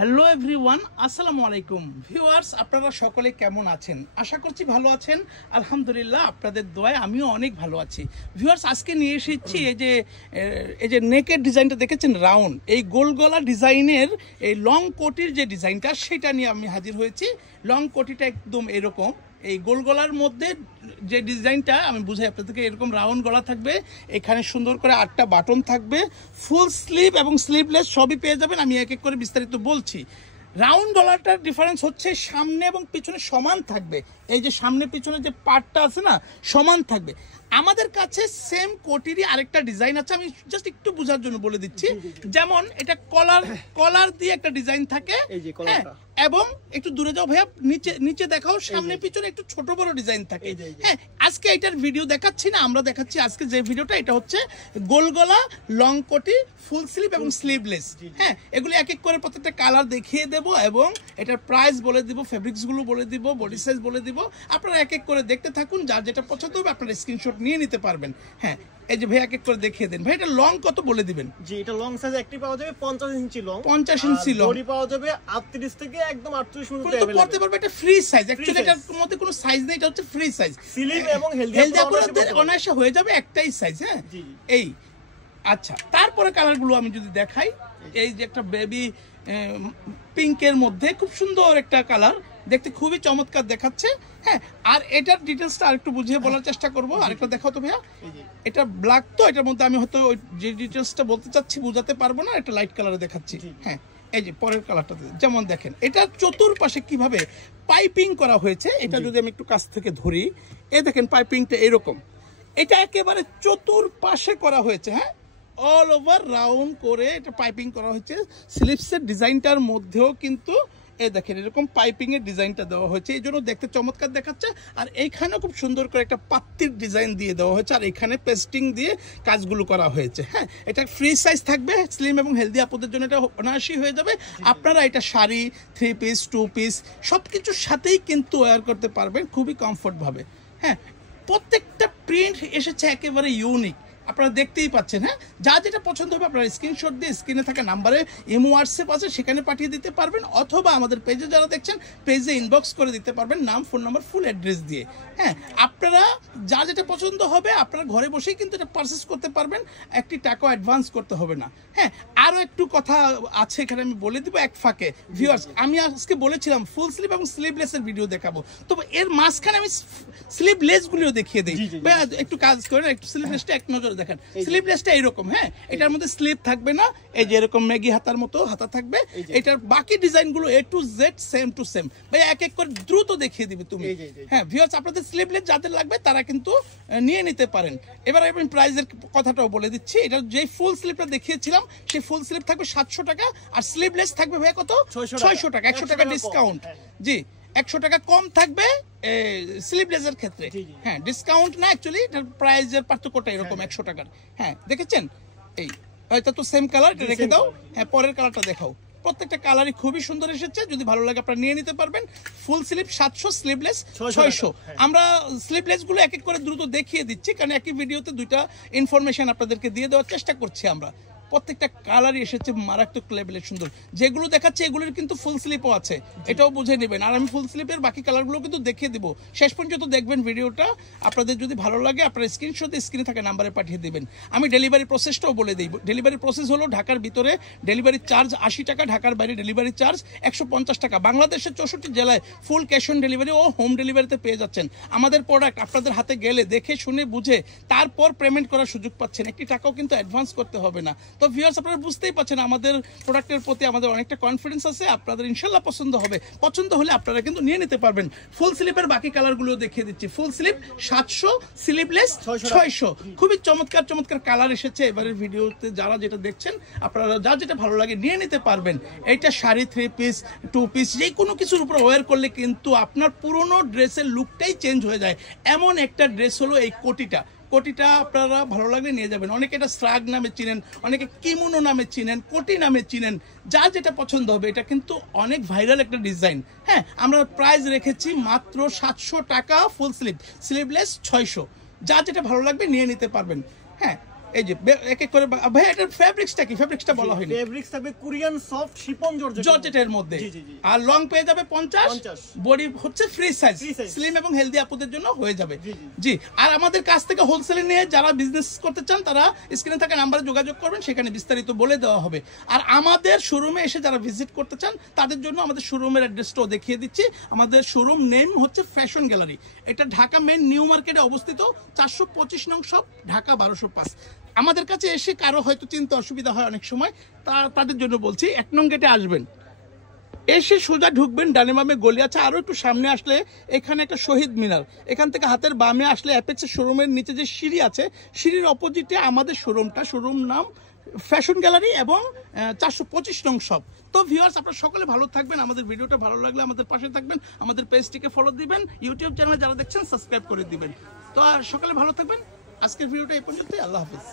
Hello everyone, আসসালামু আলাইকুম viewers. আপনারা সকলে কেমন আছেন? আশা করছি ভালো আছেন। আলহামদুলিল্লাহ, আপনাদের দোয়ায় আমিও অনেক ভালো আছি। ভিউয়ার্স, আজকে নিয়ে এসেছি এই যে নেকের ডিজাইনটা দেখেছেন, রাউন্ড এই গোল গলা ডিজাইনের এই লং কোটির যে ডিজাইনটা, সেটা নিয়ে আমি হাজির হয়েছি। লং কোটিটা একদম এরকম, এই গোল গলার মধ্যে যে ডিজাইনটা আমি বুঝাই আপনাদেরকে। এরকম রাউন্ড গলা থাকবে, এখানে সুন্দর করে 8টা বাটন থাকবে, ফুল স্লিভ এবং স্লিভলেস সবই পেয়ে যাবেন। আমি এক এক করে বিস্তারিত বলছি। রাউন্ড গলাটার ডিফারেন্স হচ্ছে সামনে এবং পিছনে সমান থাকবে। এই যে সামনে পিছনে যে পার্টটা আছে না, সমান থাকবে। আমাদের কাছে সেম কোটিরই আরেকটা ডিজাইন আছে, আমি জাস্ট একটু বোঝার জন্য বলে দিচ্ছি। যেমন এটা কলার দিয়ে একটা ডিজাইন থাকে, এবং একটু দূরে যাও ভাইয়া, নিচে দেখাও, সামনে পিছনে একটু ছোট বড় ডিজাইন থাকে। হ্যাঁ, আজকে এটার ভিডিও দেখাচ্ছি না, আমরা দেখাচ্ছি আজকে যে ভিডিওটা, এটা হচ্ছে গোল গলা লং কোটি ফুল স্লিভ এবং স্লিভলেস। হ্যাঁ, এগুলো এক এক করে প্রত্যেকটা কালার দেখিয়ে দেব এবং এটার প্রাইস বলে দিব, ফেব্রিক্স গুলো বলে দিব, বডি সাইজ বলে দিব। আপনারা এক এক করে দেখতে থাকুন, যার যেটা পছন্দ হবে আপনারা স্ক্রিনশট নিয়ে নিতে পারবেন। হ্যাঁ, এই যে ভাই এক এক করে দেখিয়ে দেন। ভাই এটা লং কত বলে দিবেন? জি, এটা লং সাইজ একটি পাওয়া যাবে 50 ইঞ্চি লং, 50 ইঞ্চি লং। বডি পাওয়া যাবে 38 থেকে একদম 38 পর্যন্ত अवेलेबल পড়তে পারবে। এটা ফ্রি সাইজ, অ্যাকচুয়ালি এটার মধ্যে কোনো সাইজ নেই, এটা হচ্ছে ফ্রি সাইজ। স্লিভ এবং হেলদি আপুদের অনায়াসে হয়ে যাবে একটাই সাইজ। হ্যাঁ, এই আচ্ছা, তারপরে কালারগুলো আমি যদি দেখাই, এই যে একটা বেবি পিঙ্কের মধ্যে খুব সুন্দর একটা কালার, দেখতে খুবই চমৎকার দেখাচ্ছে। হ্যাঁ, আর এটার ডিটেলসটা আরেকটু বুঝিয়ে বলার চেষ্টা করব। আরেকটা দেখাও তো ভাইয়া। এটা ব্ল্যাক, তো এটার মধ্যে আমি হয়তো যে ডিটেলসটা বলতে চাচ্ছি বোঝাতে পারবো না, এটা লাইট কালারে দেখাচ্ছি। হ্যাঁ, এই যে পরের কালারটাতে যেমন দেখেন, এটা চতুর্পাশে কিভাবে পাইপিং করা হয়েছে, এটা যদি আমি একটু কাছ থেকে ধরি, এই দেখেন পাইপিংটা এরকম, এটা একেবারে চতুর্পাশে করা হয়েছে। হ্যাঁ, অল ওভার রাউন্ড করে এটা পাইপিং করা হয়েছে। স্লিভসের ডিজাইনটার মধ্যেও কিন্তু এই দেখেন এরকম পাইপিং এর ডিজাইনটা দেওয়া হয়েছে, এই জন্য দেখতে চমৎকার দেখাচ্ছে। আর এইখানেও খুব সুন্দর করে একটা পাত্তির ডিজাইন দিয়ে দেওয়া হয়েছে, আর এখানে পেস্টিং দিয়ে কাজগুলো করা হয়েছে। হ্যাঁ, এটা ফ্রি সাইজ থাকবে, স্লিম এবং হেলদি আপুদের জন্য এটা অনায়াসই হয়ে যাবে। আপনারা এটা শাড়ি, 3 পিস, 2 পিস সব কিছুর সাথেই কিন্তু ওয়্যার করতে পারবেন খুবই কমফোর্ট ভাবে। হ্যাঁ, প্রত্যেকটা প্রিন্ট এসেছে একেবারে ইউনিক, আপনারা দেখতেই পাচ্ছেন। হ্যাঁ, যা যেটা পছন্দ হবে আপনারা স্ক্রিনশট দিয়ে স্ক্রিনে থাকা নাম্বারে ইমো হোয়াটসঅ্যাপ আছে, সেখানে পাঠিয়ে দিতে পারবেন, অথবা আমাদের পেজে যারা দেখছেন পেজে ইনবক্স করে দিতে পারবেন, নাম, ফোন নাম্বার, ফুল অ্যাড্রেস দিয়ে। হ্যাঁ, আপনারা যা যেটা পছন্দ হবে আপনারা ঘরে বসেই কিন্তু এটা পারচেস করতে পারবেন, একটি টাকাও অ্যাডভান্স করতে হবে না। হ্যাঁ, আরও একটু কথা আছে এখানে, আমি বলে দিব এক ফাঁকে। ভিউয়ার্স, আমি আজকে বলেছিলাম ফুল স্লিভ এবং স্লিভলেসের ভিডিও দেখাবো, তবে এর মাঝখানে আমি স্লিভলেসগুলিও দেখিয়ে দিই। একটু কাজ করেন, একটু স্লিভলেসটা এক নজরে দেখেন। স্লিভলেসটা এরকম, হ্যাঁ, এটার মধ্যে স্লিভ থাকবে না, এই যে এরকম ম্যাগি হাতার মতো হাতা থাকবে। এটার বাকি ডিজাইনগুলো A to Z same to same. ভাই এক এক করে দ্রুত দেখিয়ে দিবে তুমি। হ্যাঁ ভিউয়ার্স, আপনাদের স্লিভলেস যাদের লাগবে তারা কিন্তু নিয়ে নিতে পারেন। এবার আমি প্রাইসের কথাটাও বলে দিচ্ছি। এটা যে ফুল স্লিভটা দেখিয়েছিলাম সেই ফুল স্লিভ থাকবে 700 টাকা, আর স্লিভলেস থাকবে ভাই কত? 600 টাকা, 100 টাকা ডিসকাউন্ট। জি, 100 টাকা কম থাকবে স্লিভলেসের ক্ষেত্রে। হ্যাঁ, ডিসকাউন্ট না, অ্যাকচুয়ালি এটার প্রাইসের পার্থক্যটা এরকম 100 টাকার। হ্যাঁ, দেখেছেন, এই এটা তো সেম কালার, এটা রেখে দাও। হ্যাঁ, পরের কালারটা দেখাও। প্রত্যেকটা কালারই খুবই সুন্দর এসেছে, যদি ভালো লাগে আপনারা নিয়ে নিতে পারবেন। Full sleeve 700, sleeveless 600। আমরা স্লিভলেস গুলো এক এক করে দ্রুত দেখিয়ে দিচ্ছি, কারণ একই ভিডিওতে দুইটা ইনফরমেশন আপনাদেরকে দিয়ে দেওয়ার চেষ্টা করছি আমরা। প্রত্যেকটা কালারই এসেছে মারাত্মক লেভেলের সুন্দর। যেগুলো দেখাচ্ছে এগুলোর কিন্তু ফুল স্লিপও আছে, এটাও বুঝে নেবেন। আর আমি ফুল স্লিপের বাকি কালারগুলো কিন্তু দেখিয়ে দিব, শেষ পর্যন্ত দেখবেন ভিডিওটা। আপনাদের যদি ভালো লাগে আপনারা স্ক্রিনশট স্ক্রিনে থাকা নাম্বারে পাঠিয়ে দেবেন। আমি ডেলিভারি প্রসেসটাও বলে দিই। ডেলিভারি প্রসেস হলো ঢাকার ভিতরে ডেলিভারি চার্জ 80 টাকা, ঢাকার বাইরে ডেলিভারি চার্জ 150 টাকা। বাংলাদেশের 64 জেলায় ফুল ক্যাশ অন ডেলিভারি ও হোম ডেলিভারিতে পেয়ে যাচ্ছেন। আমাদের প্রোডাক্ট আপনাদের হাতে গেলে দেখে শুনে বুঝে তারপর পেমেন্ট করার সুযোগ পাচ্ছেন, একটি টাকাও কিন্তু অ্যাডভান্স করতে হবে না। তো ভিউয়ার্স, আপনারা বুঝতেই পাচ্ছেন আমাদের প্রোডাক্টের প্রতি আমাদের অনেকটা কনফিডেন্স আছে, আপনাদের ইনশাল্লাহ পছন্দ হবে। পছন্দ হলে আপনারা কিন্তু নিয়ে নিতে পারবেন। ফুল স্লিপের বাকি কালারগুলো দেখিয়ে দিচ্ছি। ফুল স্লিপ 700, স্লিভলেস 600। খুবই চমৎকার চমৎকার কালার এসেছে এবারের ভিডিওতে। যারা যেটা দেখছেন আপনারা যা যেটা ভালো লাগে নিয়ে নিতে পারবেন। এইটা শাড়ি, 3 পিস, 2 পিস যে কোনো কিছুর উপর ওয়্যার করলে কিন্তু আপনার পুরনো ড্রেসের লুকটাই চেঞ্জ হয়ে যায়। এমন একটা ড্রেস হলো এই কোটিটা। কোটিটা আপনারা ভালো লাগলে নিয়ে যাবেন। অনেকে এটা স্ট্রাগ নামে চিনেন, অনেকে কিমোনো নামে চিনেন, কোটি নামে চিনেন, যা যেটা পছন্দ হবে। এটা কিন্তু অনেক ভাইরাল একটা ডিজাইন। হ্যাঁ, আমরা প্রাইস রেখেছি মাত্র 700 টাকা ফুল স্লিভ, স্লিভলেস 600। যা যেটা ভালো লাগবে নিয়ে নিতে পারবেন। হ্যাঁ, এই যে এক এক করে ভাই এটার ফেব্রিক্সটা কি? ফেব্রিক্সটা বলা হয়নি। ফেব্রিক্স থাকবে কোরিয়ান সফট শিফন জর্জেটের মধ্যে। আর লং পেয়ে যাবে 50, বডি হচ্ছে ফ্রি সাইজ, স্লিম এবং হেলদি আপুদের জন্য হয়ে যাবে। জি, আর আমাদের কাছ থেকে হোলসেলে নিয়ে যারা বিজনেস করতে চান তারা স্ক্রিনে থাকা নাম্বারে যোগাযোগ করবেন, সেখানে বিস্তারিত বলে দেওয়া হবে। আর আমাদের শোরুমে এসে যারা ভিজিট করতে চান তাদের জন্য আমাদের শোরুমের অ্যাড্রেসটাও দেখিয়ে দিচ্ছি। আমাদের শোরুম নেম হচ্ছে ফ্যাশন গ্যালারি। এটা ঢাকা মেইন নিউ মার্কেটে অবস্থিত, 425 নং শপ, ঢাকা 1205। আমাদের কাছে এসে কারো হয়তো চিন্তা অসুবিধা হয় অনেক সময়, তাদের জন্য বলছি 1 নং গেটে আসবেন, এসে সোজা ঢুকবেন, ডানে বামে গলি আছে, আরো একটু সামনে আসলে এখানে একটা শহীদ মিনার, এখান থেকে হাতের বামে আসলে অ্যাপেক্সের শোরুমের নিচে যে সিঁড়ি আছে, সিঁড়ির অপোজিটে আমাদের শোরুমটা, শোরুম নাম ফ্যাশন গ্যালারি এবং 425 নং শপ। তো ভিউয়ার্স, আপনারা সকলে ভালো থাকবেন, আমাদের ভিডিওটা ভালো লাগলে আমাদের পাশে থাকবেন, আমাদের পেজটিকে ফলো দিবেন, ইউটিউব চ্যানেলে যারা দেখছেন সাবস্ক্রাইব করে দিবেন। তো সকলে ভালো থাকবেন, আজকের ভিডিওটা এই পর্যন্তই, আল্লাহ হাফেজ।